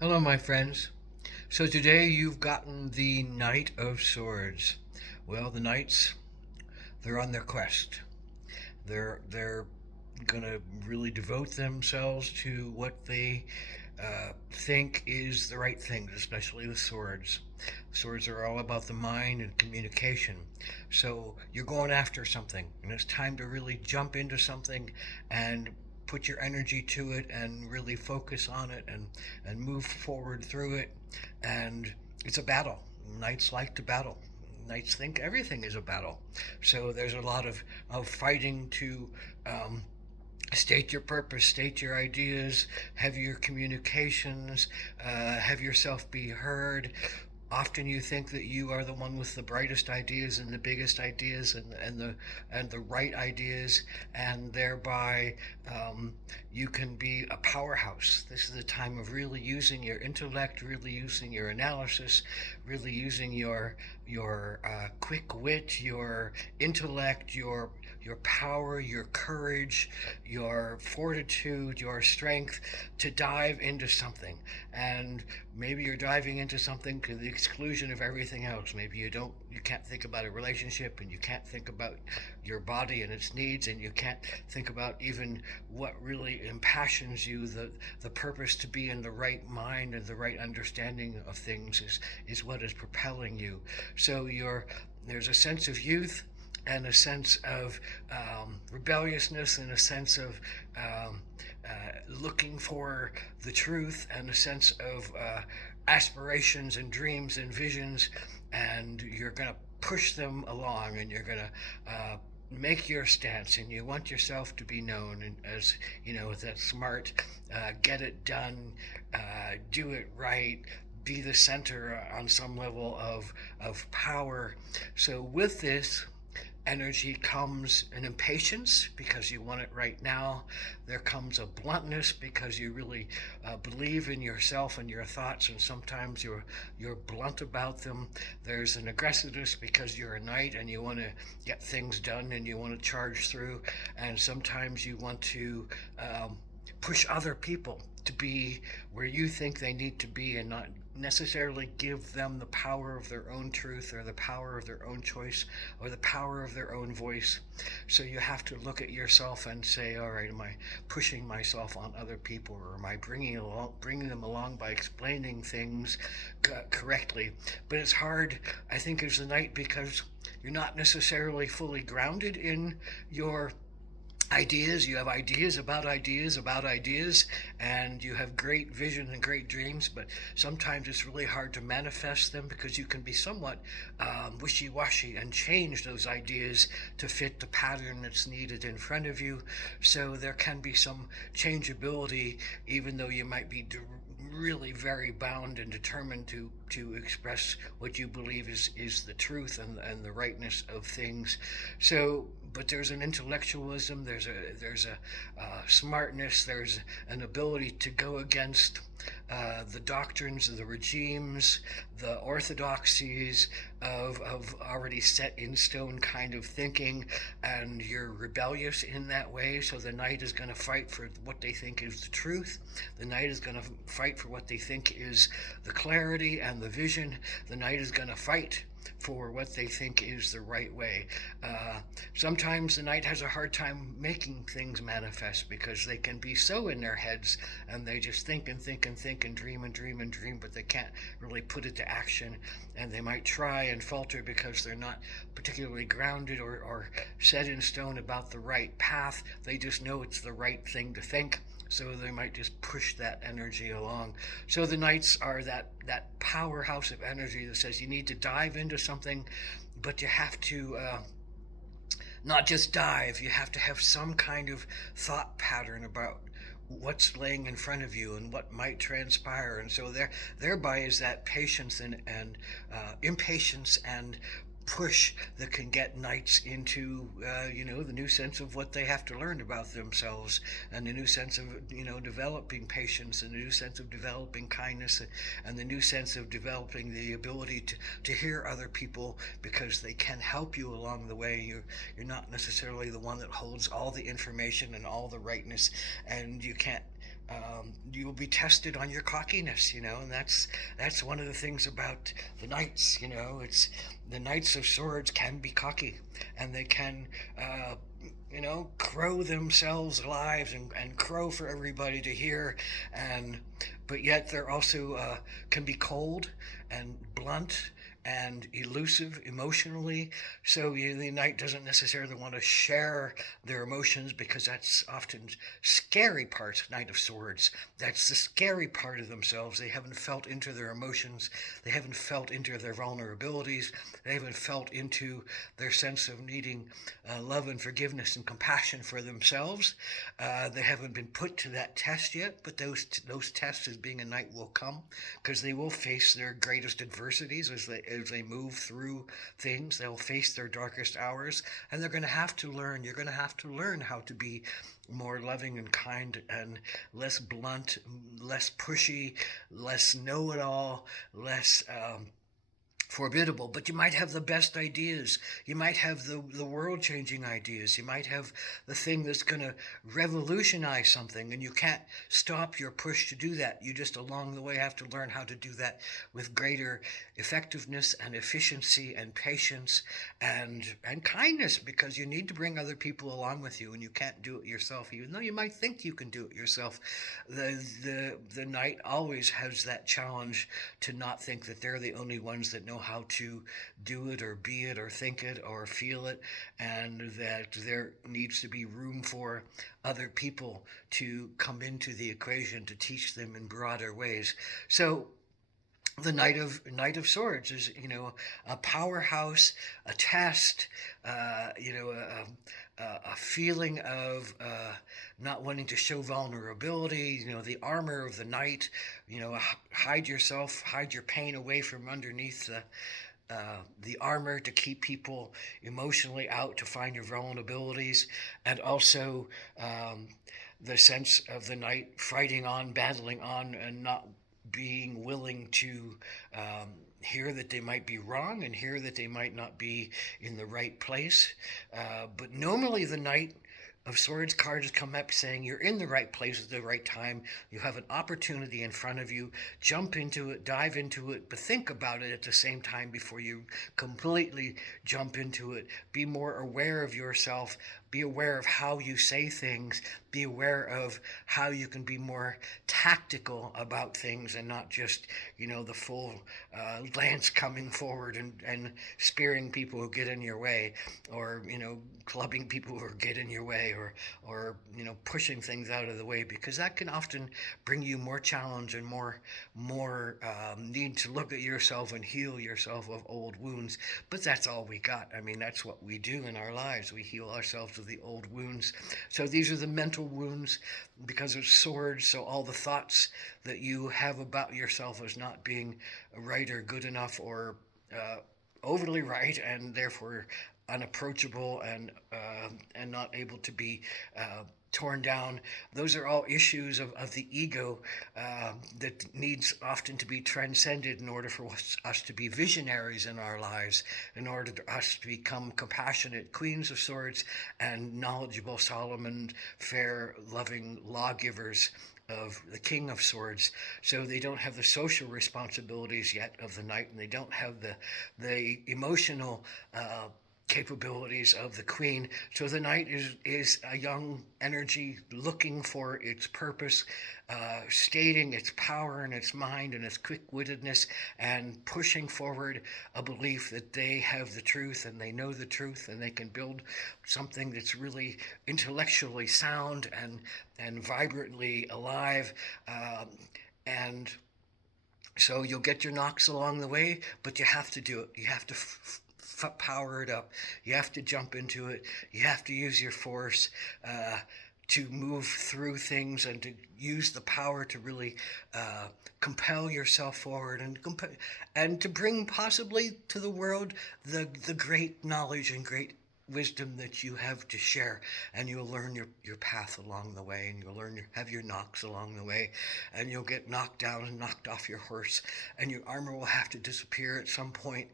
Hello, my friends. So today you've gotten the Knight of Swords. Well, the knights, they're on their quest. They're gonna really devote themselves to what they think is the right thing, especially the swords. Swords are all about the mind and communication. So you're going after something, and it's time to really jump into something and put your energy to it and really focus on it and move forward through it. And it's a battle. Knights like to battle. Knights think everything is a battle. So there's a lot of fighting to state your purpose, state your ideas, have your communications, have yourself be heard. Often you think that you are the one with the brightest ideas and the biggest ideas and the right ideas, and thereby you can be a powerhouse. This is the time of really using your intellect, really using your analysis, really using your quick wit, your intellect, your power, your courage, your fortitude, your strength to dive into something. And maybe you're diving into something to the exclusion of everything else. Maybe you can't think about a relationship, and you can't think about your body and its needs, and you can't think about even what really impassions you. The purpose to be in the right mind and the right understanding of things is what is propelling you. So there's a sense of youth and a sense of rebelliousness and a sense of looking for the truth and a sense of aspirations and dreams and visions, and you're going to push them along, and you're going to make your stance, and you want yourself to be known and as that smart, get it done, do it right, be the center on some level of power. So with this energy comes an impatience because you want it right now. There comes a bluntness because you really believe in yourself and your thoughts, and sometimes you're blunt about them. There's an aggressiveness because you're a knight and you want to get things done and you want to charge through, and sometimes you want to push other people to be where you think they need to be and not necessarily give them the power of their own truth or the power of their own choice or the power of their own voice. So you have to look at yourself and say, all right, am I pushing myself on other people, or am I bringing them along by explaining things correctly? But it's hard, I think, as a knight, because you're not necessarily fully grounded in your ideas. You have ideas about ideas, and you have great vision and great dreams, but sometimes it's really hard to manifest them because you can be somewhat wishy-washy and change those ideas to fit the pattern that's needed in front of you. So there can be some changeability, even though you might be really very bound and determined to express what you believe is the truth and the rightness of things. So, but there's an intellectualism, there's a smartness, there's an ability to go against the doctrines of the regimes, the orthodoxies of already set in stone kind of thinking, and you're rebellious in that way. So the knight is going to fight for what they think is the truth. The knight is going to fight for what they think is the clarity and the vision. The knight is going to fight for what they think is the right way. Sometimes the knight has a hard time making things manifest because they can be so in their heads, and they just think and think and think and dream and dream and dream, but they can't really put it to action. And they might try and falter because they're not particularly grounded or set in stone about the right path. They just know it's the right thing to think, so they might just push that energy along. So the knights are that powerhouse of energy that says you need to dive into something, but you have to not just dive. You have to have some kind of thought pattern about what's laying in front of you and what might transpire. And so thereby is that patience and impatience and push that can get knights into the new sense of what they have to learn about themselves, and the new sense of developing patience, and the new sense of developing kindness, and the new sense of developing the ability to hear other people because they can help you along the way. You're not necessarily the one that holds all the information and all the rightness, and you can't You will be tested on your cockiness, and that's one of the things about the knights. It's the knights of swords can be cocky, and they can, uh, crow themselves alive and crow for everybody to hear, and but yet they're also can be cold and blunt and elusive emotionally. So the knight doesn't necessarily want to share their emotions because that's often scary part. Knight of Swords. That's the scary part of themselves. They haven't felt into their emotions. They haven't felt into their vulnerabilities. They haven't felt into their sense of needing love and forgiveness and compassion for themselves. They haven't been put to that test yet, but those tests as being a knight will come because they will face their greatest adversities as they move through things. They'll face their darkest hours, and they're going to have to learn. You're going to have to learn how to be more loving and kind and less blunt, less pushy, less know-it-all, less formidable. But you might have the best ideas. You might have the world changing ideas. You might have the thing that's going to revolutionize something, and you can't stop your push to do that. You just along the way have to learn how to do that with greater effectiveness and efficiency and patience and kindness, because you need to bring other people along with you, and you can't do it yourself, even though you might think you can do it yourself. The knight always has that challenge to not think that they're the only ones that know how to do it or be it or think it or feel it, and that there needs to be room for other people to come into the equation to teach them in broader ways. So the Knight of Swords is, a powerhouse, a test, a feeling of not wanting to show vulnerability. The armor of the knight. Hide yourself, hide your pain away from underneath the armor to keep people emotionally out, to find your vulnerabilities, and also the sense of the knight fighting on, battling on, and not being willing to hear that they might be wrong and hear that they might not be in the right place. But normally the Knight of Swords cards come up saying you're in the right place at the right time. You have an opportunity in front of you. Jump into it, dive into it, but think about it at the same time before you completely jump into it. Be more aware of yourself. Be aware of how you say things. Be aware of how you can be more tactical about things and not just, the full lance coming forward and spearing people who get in your way, or, clubbing people who get in your way, or pushing things out of the way, because that can often bring you more challenge and more need to look at yourself and heal yourself of old wounds. But that's all we got. I mean, that's what we do in our lives. We heal ourselves of the old wounds. So these are the mental wounds because of swords. So all the thoughts that you have about yourself as not being right or good enough, or overly right, and therefore unapproachable and not able to be torn down. Those are all issues of the ego that needs often to be transcended in order for us to be visionaries in our lives, in order for us to become compassionate queens of swords and knowledgeable, solemn, and fair, loving lawgivers of the King of Swords. So they don't have the social responsibilities yet of the knight, and they don't have the emotional capabilities of the queen. So the knight is a young energy looking for its purpose, stating its power and its mind and its quick-wittedness, and pushing forward a belief that they have the truth and they know the truth and they can build something that's really intellectually sound and vibrantly alive. And so you'll get your knocks along the way, but you have to do it. You have to power it up. You have to jump into it. You have to use your force to move through things and to use the power to really compel yourself forward and to bring possibly to the world the great knowledge and great wisdom that you have to share. And you'll learn your path along the way, and you'll have your knocks along the way, and you'll get knocked down and knocked off your horse, and your armor will have to disappear at some point,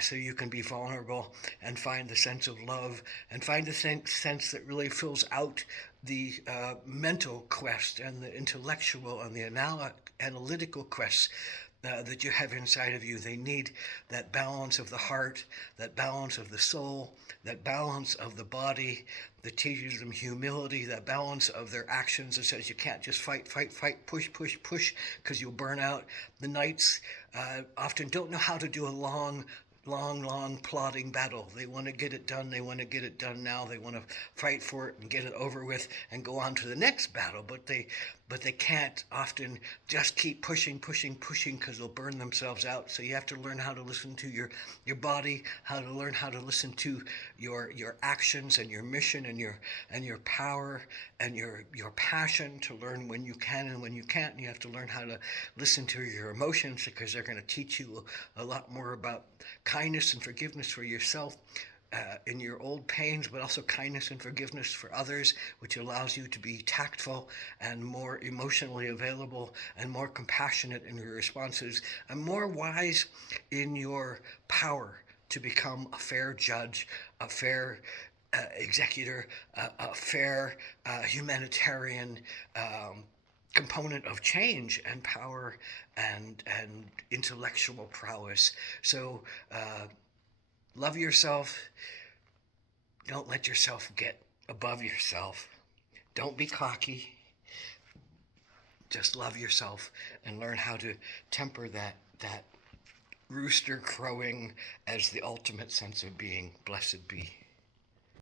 so you can be vulnerable and find the sense of love and find the sense that really fills out mental quest and the intellectual and the analytical quest that you have inside of you. They need that balance of the heart, that balance of the soul, that balance of the body that teaches them humility, that balance of their actions that says you can't just fight, fight, fight, push, push, push, because you'll burn out. The knights often don't know how to do a long plodding battle. They want to get it done. They want to get it done now. They want to fight for it and get it over with and go on to the next battle. But they can't often just keep pushing, pushing, pushing, because they'll burn themselves out. So you have to learn how to listen to your body, how to learn how to listen to your actions and your mission and your power and your passion, to learn when you can and when you can't. And you have to learn how to listen to your emotions, because they're going to teach you a lot more about kindness and forgiveness for yourself in your old pains, but also kindness and forgiveness for others, which allows you to be tactful and more emotionally available and more compassionate in your responses and more wise in your power to become a fair judge, a fair executor, a fair humanitarian component of change and power and intellectual prowess. So love yourself. Don't let yourself get above yourself. Don't be cocky. Just love yourself and learn how to temper that rooster crowing as the ultimate sense of being. Blessed be.